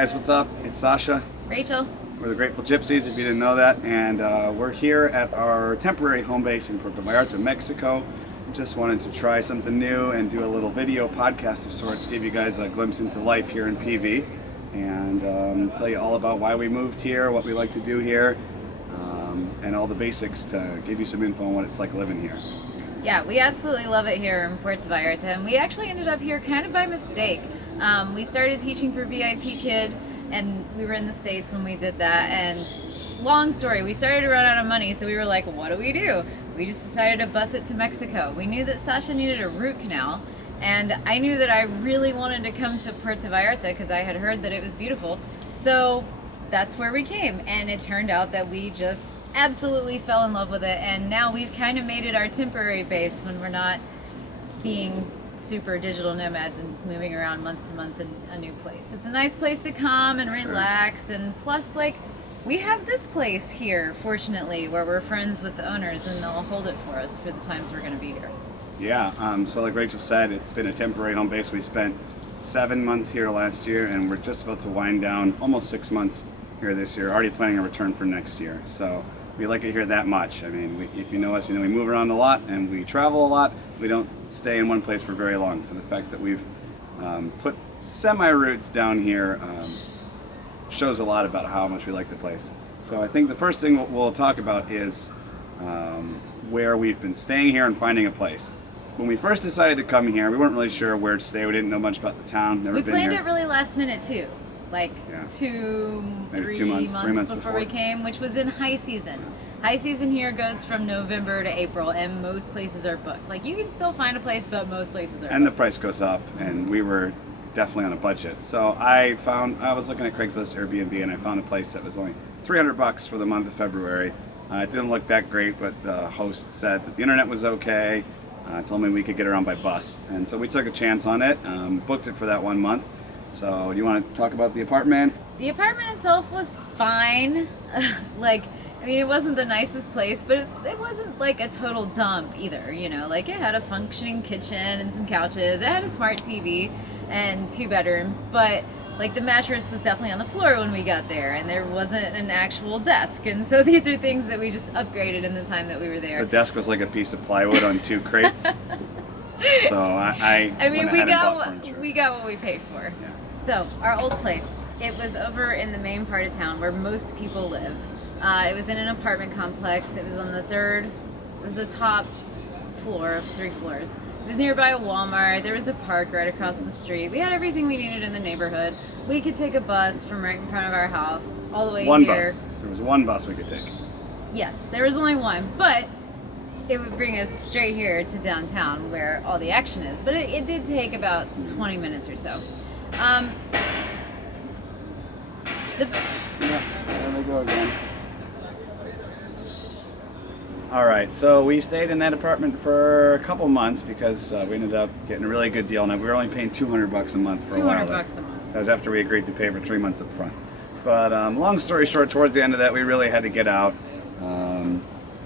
guys, what's up? It's Sasha. Rachel. We're the Grateful Gypsies, if you didn't know that, and we're here at our temporary home base in Puerto Vallarta, Mexico. Just wanted to try something new and do a little video podcast of sorts, give you guys a glimpse into life here in PV, and tell you all about why we moved here, what we like to do here, and all the basics to give you some info on what it's like living here. Yeah, we absolutely love it here in Puerto Vallarta, and we actually ended up here kind of by mistake. We started teaching for VIP Kid, and we were in the States when we did that, and long story, we started to run out of money, so we were like, what do? We just decided to bus it to Mexico. We knew that Sasha needed a root canal, and I knew that I really wanted to come to Puerto Vallarta because I had heard that it was beautiful, so that's where we came, and it turned out that we just absolutely fell in love with it, and now we've kind of made it our temporary base when we're not being super digital nomads and moving around month to month in a new place. It's a nice place to come and relax, and plus, like, we have this place here, fortunately, where we're friends with the owners, and they'll hold it for us for the times we're going to be here. Yeah, so like Rachel said, it's been a temporary home base. We spent 7 months here last year, and we're just about to wind down almost 6 months here this year, already planning a return for next year. So we like it here that much. I mean, if you know us, you know we move around a lot and we travel a lot. We don't stay in one place for very long. So the fact that we've put semi-roots down here shows a lot about how much we like the place. So I think the first thing we'll talk about is where we've been staying here and finding a place. When we first decided to come here, we weren't really sure where to stay. We didn't know much about the town. Never we been planned here. it really last minute too. Like Maybe 3 months before we came, which was in high season. High season here goes from November to April, and most places are booked. Like, you can still find a place, but most places are And the booked. price goes up, and we were definitely on a budget. So I was looking at Craigslist, Airbnb, and I found a place that was only $300 for the month of February. It didn't look that great, but the host said that the internet was okay. Told me we could get around by bus, and so we took a chance on it. Booked it for that 1 month. So do you want to talk about the apartment? The apartment itself was fine. I mean, it wasn't the nicest place, but it wasn't like a total dump either, you know? Like, it had a functioning kitchen and some couches. It had a smart TV and 2 bedrooms, but like, the mattress was definitely on the floor when we got there, and there wasn't an actual desk. And so these are things that we just upgraded in the time that we were there. The desk was like a piece of plywood on 2 crates. So I mean, we got what we paid for. Yeah. So, our old place, it was over in the main part of town where most people live. It was in an apartment complex. It was on it was the top floor of 3 floors. It was nearby a Walmart. There was a park right across the street. We had everything we needed in the neighborhood. We could take a bus from right in front of our house all the way One here. bus. There was 1 bus we could take. Yes, there was only one, but it would bring us straight here to downtown where all the action is. But it did take about 20 minutes or so. Yeah, there we go again. All right, so we stayed in that apartment for a couple months because we ended up getting a really good deal. Now we were only paying $200 a month for a while. $200 a month. That was after we agreed to pay for 3 months up front. But long story short, towards the end of that, we really had to get out.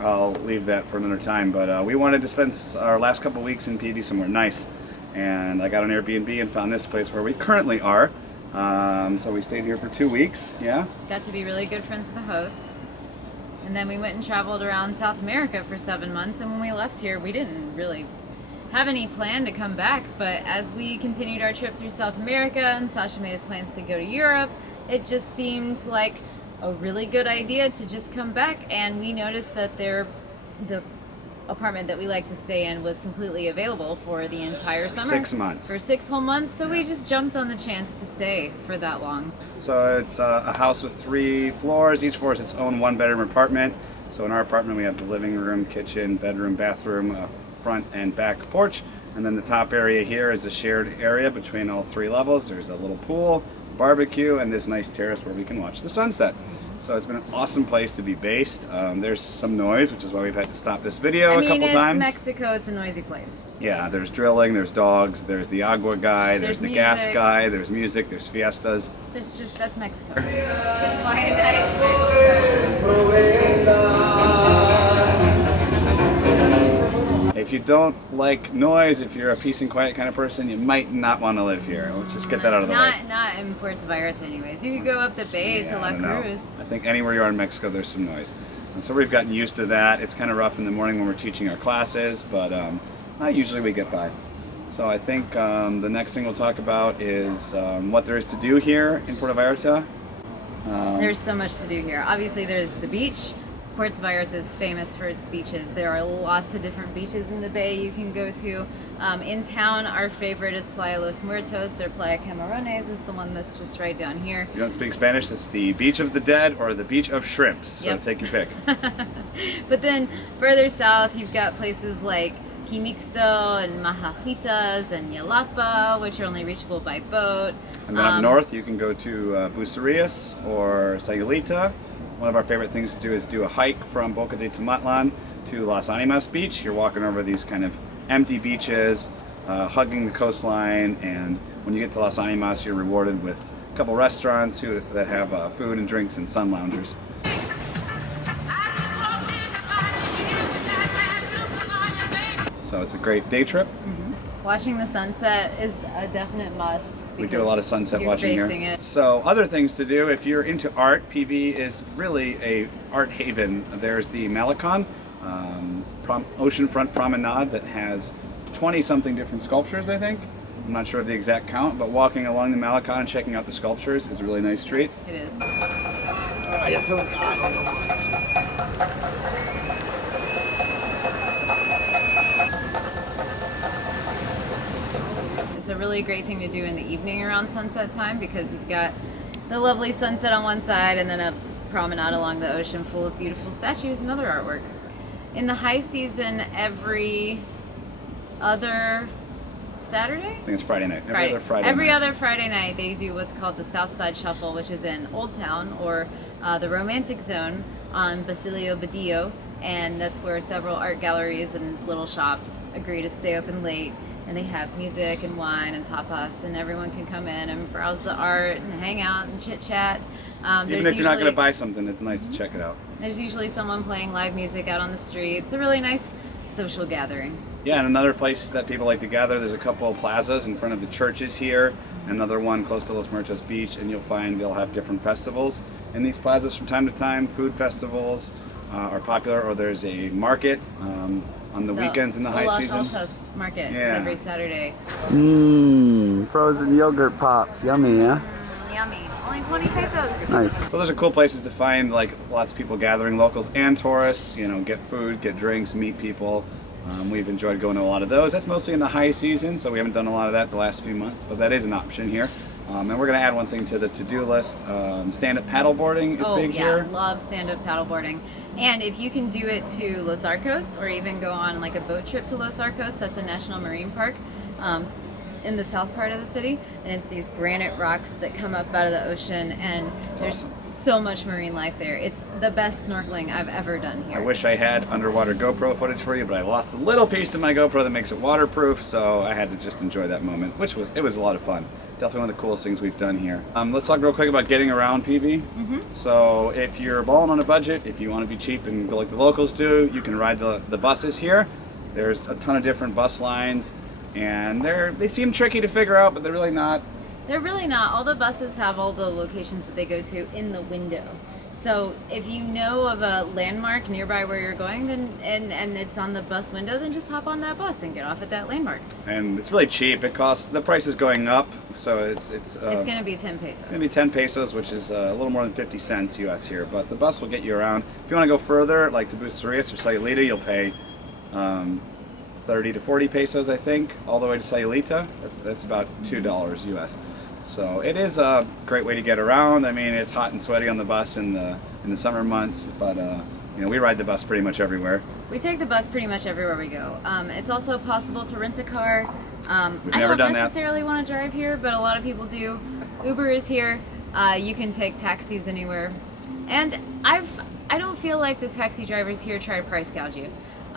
I'll leave that for another time. But we wanted to spend our last couple weeks in PV somewhere nice, and I got an Airbnb and found this place where we currently are. So we stayed here for 2 weeks. Yeah. Got to be really good friends with the host. And then we went and traveled around South America for 7 months, and when we left here, we didn't really have any plan to come back, but as we continued our trip through South America and Sasha made his plans to go to Europe, it just seemed like a really good idea to just come back, and we noticed that the apartment that we like to stay in was completely available for the entire summer. 6 months. For 6 whole months, so we just jumped on the chance to stay for that long. So it's a house with 3 floors. Each floor is its own 1-bedroom apartment. So in our apartment, we have the living room, kitchen, bedroom, bathroom, front and back porch. And then the top area here is a shared area between all 3 levels. There's a little pool, barbecue, and this nice terrace where we can watch the sunset. So it's been an awesome place to be based. There's some noise, which is why we've had to stop this video a couple times. I mean, it's Mexico, it's a noisy place. Yeah, there's drilling, there's dogs, there's the agua guy, there's the gas music. guy, there's music, there's fiestas. That's Mexico. Just a quiet night in Mexico. If you don't like noise, if you're a peace and quiet kind of person, you might not want to live here. Let's just get that out of the way. Not in Puerto Vallarta anyways. You could go up the bay to La Cruz. I think anywhere you are in Mexico, there's some noise. And so we've gotten used to that. It's kind of rough in the morning when we're teaching our classes, but usually we get by. So I think the next thing we'll talk about is what there is to do here in Puerto Vallarta. There's so much to do here. Obviously, there's the beach. Puerto Vallarta is famous for its beaches. There are lots of different beaches in the bay you can go to. In town, our favorite is Playa Los Muertos, or Playa Camarones is the one that's just right down here. If you don't speak Spanish, it's the Beach of the Dead or the Beach of Shrimps, so take your pick. But then further south, you've got places like Quimixto and Majajitas and Yalapa, which are only reachable by boat. And then up north, you can go to Bucerias or Sayulita. One of our favorite things to do is do a hike from Boca de Tomatlan to Las Animas Beach. You're walking over these kind of empty beaches, hugging the coastline, and when you get to Las Animas, you're rewarded with a couple restaurants that have food and drinks and sun loungers. So it's a great day trip. Watching the sunset is a definite must. We do a lot of sunset watching here. It. So other things to do, if you're into art, PV is really a art haven. There's the Malecon, oceanfront promenade that has 20-something different sculptures, I think. I'm not sure of the exact count, but walking along the Malecon and checking out the sculptures is a really nice treat. It is. It's a really great thing to do in the evening around sunset time because you've got the lovely sunset on one side and then a promenade along the ocean full of beautiful statues and other artwork. In the high season, every other Saturday? I think it's Friday night. Every other Friday night, they do what's called the South Side Shuffle, which is in Old Town, or the Romantic Zone on Basilio Badillo, and that's where several art galleries and little shops agree to stay open late, and they have music and wine and tapas, and everyone can come in and browse the art and hang out and chit-chat. Even if you're not going to buy something, it's nice to check it out. There's usually someone playing live music out on the street. It's a really nice social gathering. Yeah, and another place that people like to gather, there's a couple of plazas in front of the churches here, another one close to Los Muertos Beach, and you'll find they'll have different festivals in these plazas from time to time. Food festivals are popular, or there's a market on the weekends in the high season. Los Altos market is every Saturday. Frozen yogurt pops, yummy, yeah? Yummy. Only 20 pesos. Nice. So those are cool places to find, like lots of people gathering, locals and tourists, get food, get drinks, meet people. We've enjoyed going to a lot of those. That's mostly in the high season, so we haven't done a lot of that the last few months, but that is an option here. And we're going to add one thing to the to-do list. Stand-up paddleboarding is big here. Love stand-up paddleboarding. And if you can do it to Los Arcos, or even go on like a boat trip to Los Arcos, that's a national marine park in the south part of the city, and it's these granite rocks that come up out of the ocean, and there's so much marine life there. It's the best snorkeling I've ever done here. I wish I had underwater GoPro footage for you, but I lost a little piece of my GoPro that makes it waterproof, so I had to just enjoy that moment, it was a lot of fun. Definitely one of the coolest things we've done here. Let's talk real quick about getting around, PV. So if you're balling on a budget, if you want to be cheap and go like the locals do, you can ride the buses here. There's a ton of different bus lines, and they seem tricky to figure out, but they're really not. They're really not. All the buses have all the locations that they go to in the window. So if you know of a landmark nearby where you're going, then and it's on the bus window, then just hop on that bus and get off at that landmark. And it's really cheap. The price is going up, so it's going to be 10 pesos. It's going to be 10 pesos, which is a little more than 50 cents US here. But the bus will get you around. If you want to go further, like to Bucerias or Sayulita, you'll pay 30 to 40 pesos, I think, all the way to Sayulita. That's about $2 US. So it is a great way to get around. I mean, it's hot and sweaty on the bus in the summer months, but we ride the bus pretty much everywhere. We take the bus pretty much everywhere we go. It's also possible to rent a car. We've never done that. I don't necessarily want to drive here, but a lot of people do. Uber is here. You can take taxis anywhere, and I don't feel like the taxi drivers here try to price gouge you.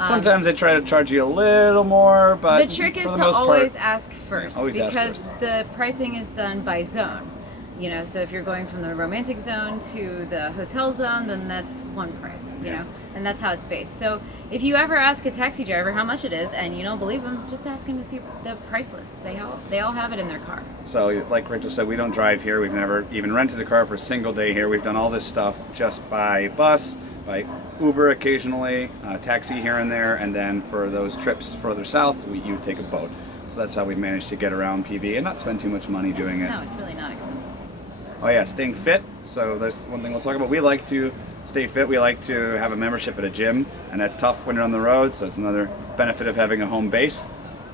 Sometimes they try to charge you a little more, but the trick is for the to most always part, ask first, always ask because first. the pricing is done by zone. You know, so if you're going from the romantic zone to the hotel zone, then that's one price, you know, and that's how it's based. So if you ever ask a taxi driver how much it is and you don't believe them, just ask them to see the price list. They all have it in their car. So like Rachel said, we don't drive here. We've never even rented a car for a single day here. We've done all this stuff just by bus, by Uber occasionally, taxi here and there, and then for those trips further south, you take a boat. So that's how we managed to get around PV and not spend too much money doing it. No, it's really not expensive. Oh yeah, staying fit. So there's one thing we'll talk about. We like to stay fit. We like to have a membership at a gym, and that's tough when you're on the road, so it's another benefit of having a home base.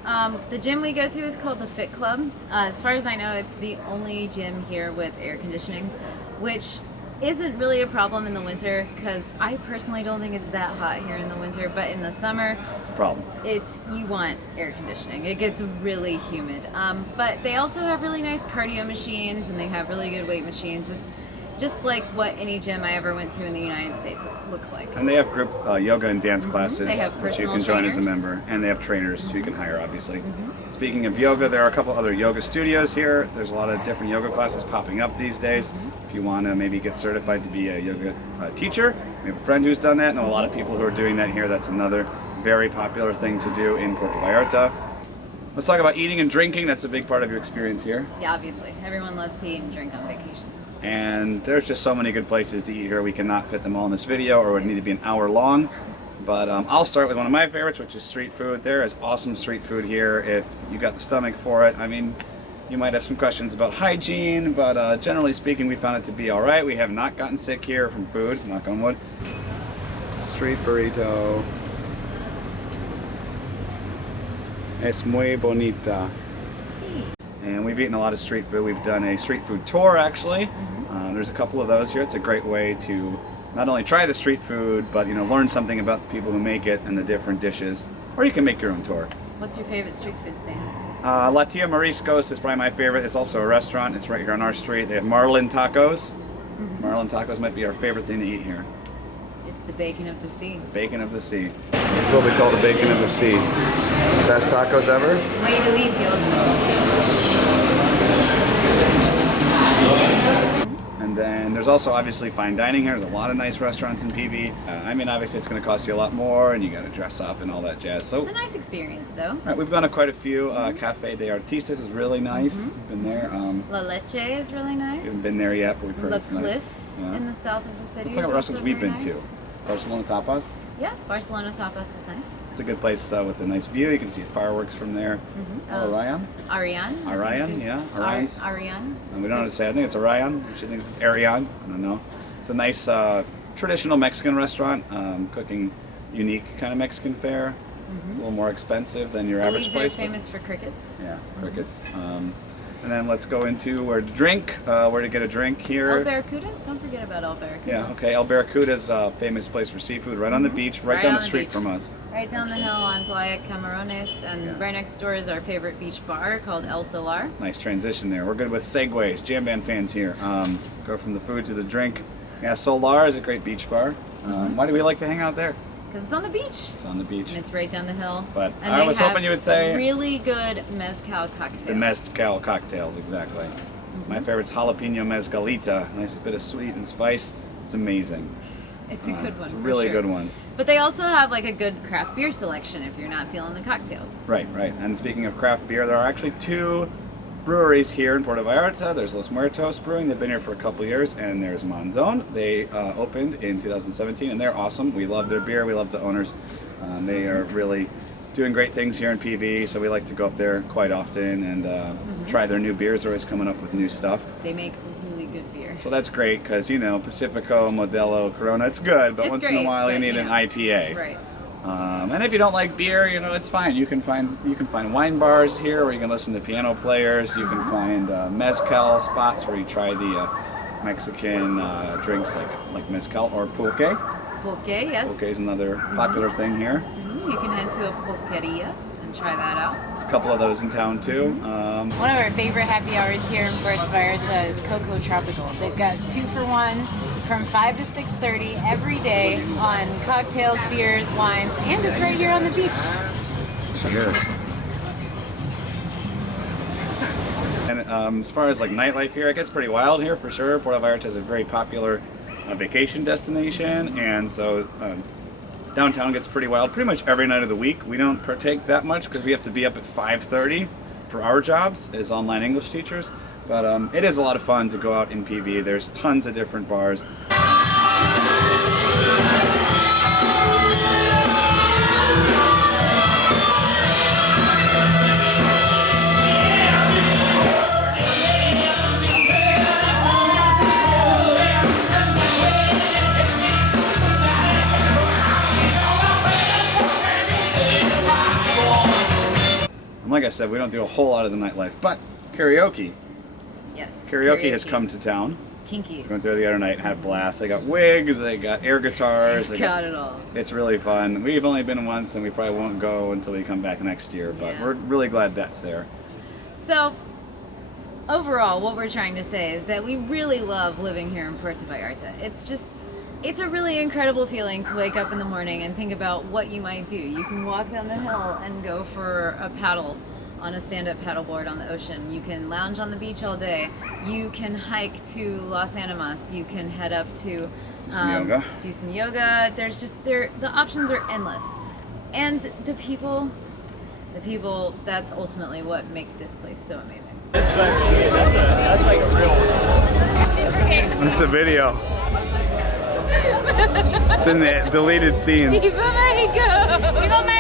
The gym we go to is called the Fit Club. As far as I know, it's the only gym here with air conditioning, which isn't really a problem in the winter because I personally don't think it's that hot here in the winter, but in the summer It's a problem. you want air conditioning. It gets really humid. But they also have really nice cardio machines and they have really good weight machines. It's just like what any gym I ever went to in the United States looks like. And they have group yoga and dance classes, They have which you personal can join as a trainers. member, and they have trainers who you can hire, obviously. Speaking of yoga, there are a couple other yoga studios here. There's a lot of different yoga classes popping up these days. If you want to maybe get certified to be a yoga teacher, we have a friend who's done that, and a lot of people who are doing that here. That's another very popular thing to do in Puerto Vallarta. Let's talk about eating and drinking. That's a big part of your experience here. Yeah, obviously. Everyone loves to eat and drink on vacation. And there's just so many good places to eat here. We cannot fit them all in this video, or it would need to be an hour long. But I'll start with one of my favorites, which is street food. There is awesome street food here if you got the stomach for it. I mean, you might have some questions about hygiene, but generally speaking, we found it to be all right. We have not gotten sick here from food, knock on wood. Street burrito. Es muy bonita. And we've eaten a lot of street food. We've done a street food tour, actually. There's a couple of those here. It's a great way to not only try the street food, but learn something about the people who make it and the different dishes. Or you can make your own tour. What's your favorite street food stand? La Tia Mariscos is probably my favorite. It's also a restaurant. It's right here on our street. They have Marlin tacos. Marlin tacos might be our favorite thing to eat here. It's the bacon of the sea. Bacon of the sea. That's what we call the bacon of the sea. Best tacos ever? Muy delicioso. And then there's also obviously fine dining here. There's a lot of nice restaurants in PV. I mean, obviously it's going to cost you a lot more, and you got to dress up and all that jazz. So It's a nice experience, though. right, we've gone to quite a few. Cafe de Artistas is really nice. We've been there. La Leche is really nice. We haven't been there yet, but we've heard La it's nice. Cliff Yeah. in the south of the city. Let's talk is about also restaurants we've very been nice. to. Barcelona Tapas. Yeah, Barcelona Tapas is nice. It's a good place with a nice view. You can see fireworks from there. Orion? Ariane. I Ariane, think is- yeah, Orion's. Ariane. We don't know how to say it. I think it's Orion. She thinks it's Ariane. I don't know. It's a nice traditional Mexican restaurant, cooking unique kind of Mexican fare. It's a little more expensive than your I average believe they're place. but- famous for crickets. Yeah, crickets. And then let's go into where to drink, where to get a drink here. El Barracuda? Don't forget about El Barracuda. Yeah, okay. El Barracuda is a famous place for seafood right on the beach, right Right down on the the street beach. from us. Right down the hill on Playa Camarones, and Yeah. right next door is our favorite beach bar called El Solar. Nice transition there. We're good with segues. Jam band fans here. Go from the food to the drink. Yeah, Solar is a great beach bar. Why do we like to hang out there? Because it's on the beach. It's on the beach. And it's right down the hill. But and I they was have hoping you would say- really good mezcal cocktails. The mezcal cocktails, exactly. My favorite's jalapeno mezcalita. Nice bit of sweet and spice. It's amazing. It's a good one. It's a for really sure. good one. But they also have like a good craft beer selection if you're not feeling the cocktails. Right, right. And speaking of craft beer, there are actually two breweries here in Puerto Vallarta. There's Los Muertos Brewing. They've been here for a couple years. And there's Monzon. They opened in 2017, and they're awesome. We love their beer. We love the owners. They are really doing great things here in PV, so we like to go up there quite often and try their new beers. They're always coming up with new stuff. They make really good beer. So that's great because, Pacifico, Modelo, Corona, it's good, but It's once in a great, while you but, need an IPA. Right. And if you don't like beer, it's fine. You can find wine bars here where you can listen to piano players. You can find mezcal spots where you try the Mexican drinks like mezcal or pulque. Pulque, yes. Pulque is another popular thing here. You can head to a pulqueria and try that out. A couple of those in town too. One of our favorite happy hours here in Puerto Vallarta is Coco Tropical. They've got 2-for-1 from 5 to 6:30 every day on cocktails, beers, wines, and it's right here on the beach. Cheers. And as far as like nightlife here, it gets pretty wild here for sure. Puerto Vallarta is a very popular vacation destination, and so downtown gets pretty wild pretty much every night of the week. We don't partake that much because we have to be up at 5:30 for our jobs as online English teachers. But it is a lot of fun to go out in PV. There's tons of different bars. Like I said, we don't do a whole lot of the nightlife, but karaoke. Yes. Karaoke has come to town. Kinky. Went there the other night and had a blast. They got wigs, they got air guitars. They got it all. It's really fun. We've only been once, and we probably won't go until we come back next year, but we're really glad that's there. So, overall, what we're trying to say is that we really love living here in Puerto Vallarta. It's a really incredible feeling to wake up in the morning and think about what you might do. You can walk down the hill and go for a paddle on a stand-up paddleboard on the ocean. You can lounge on the beach all day. You can hike to Las Animas. You can head up to do some yoga. The options are endless. And the people, that's ultimately what makes this place so amazing. That's like a real... It's a video. It's in the deleted scenes. Viva Mexico! Viva Mexico!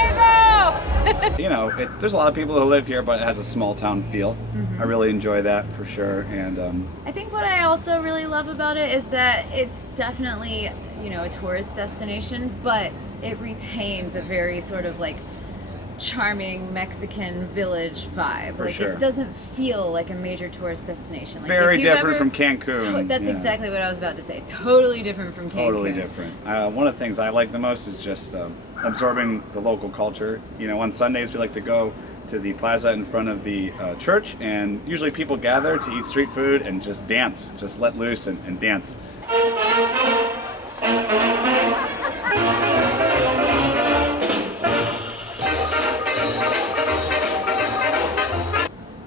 You know, there's a lot of people who live here, but it has a small town feel. I really enjoy that for sure. And I think what I also really love about it is that it's definitely, a tourist destination, but it retains a very sort of like charming Mexican village vibe. For sure. It doesn't feel like a major tourist destination. Like very different from Cancun. That's exactly what I was about to say. Totally different from Cancun. Totally different. One of the things I like the most is just absorbing the local culture. On Sundays we like to go to the plaza in front of the church, and usually people gather to eat street food and just dance, just let loose and dance.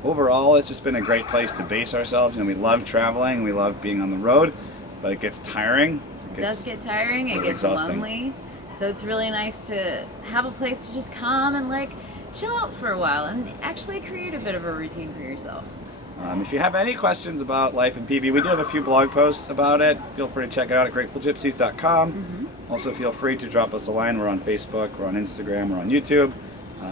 Overall, it's just been a great place to base ourselves. We love traveling, we love being on the road, but it gets tiring. It does get tiring, it gets lonely. So it's really nice to have a place to just come and chill out for a while and actually create a bit of a routine for yourself. If you have any questions about life in PV, we do have a few blog posts about it. Feel free to check it out at gratefulgypsies.com. Also feel free to drop us a line. We're on Facebook, we're on Instagram, we're on YouTube.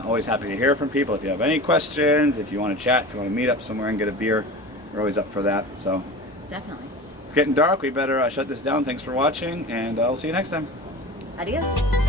Always happy to hear from people. If you have any questions, if you want to chat, if you want to meet up somewhere and get a beer, we're always up for that. So Definitely. It's getting dark. We better shut this down. Thanks for watching, and I'll see you next time. Adios.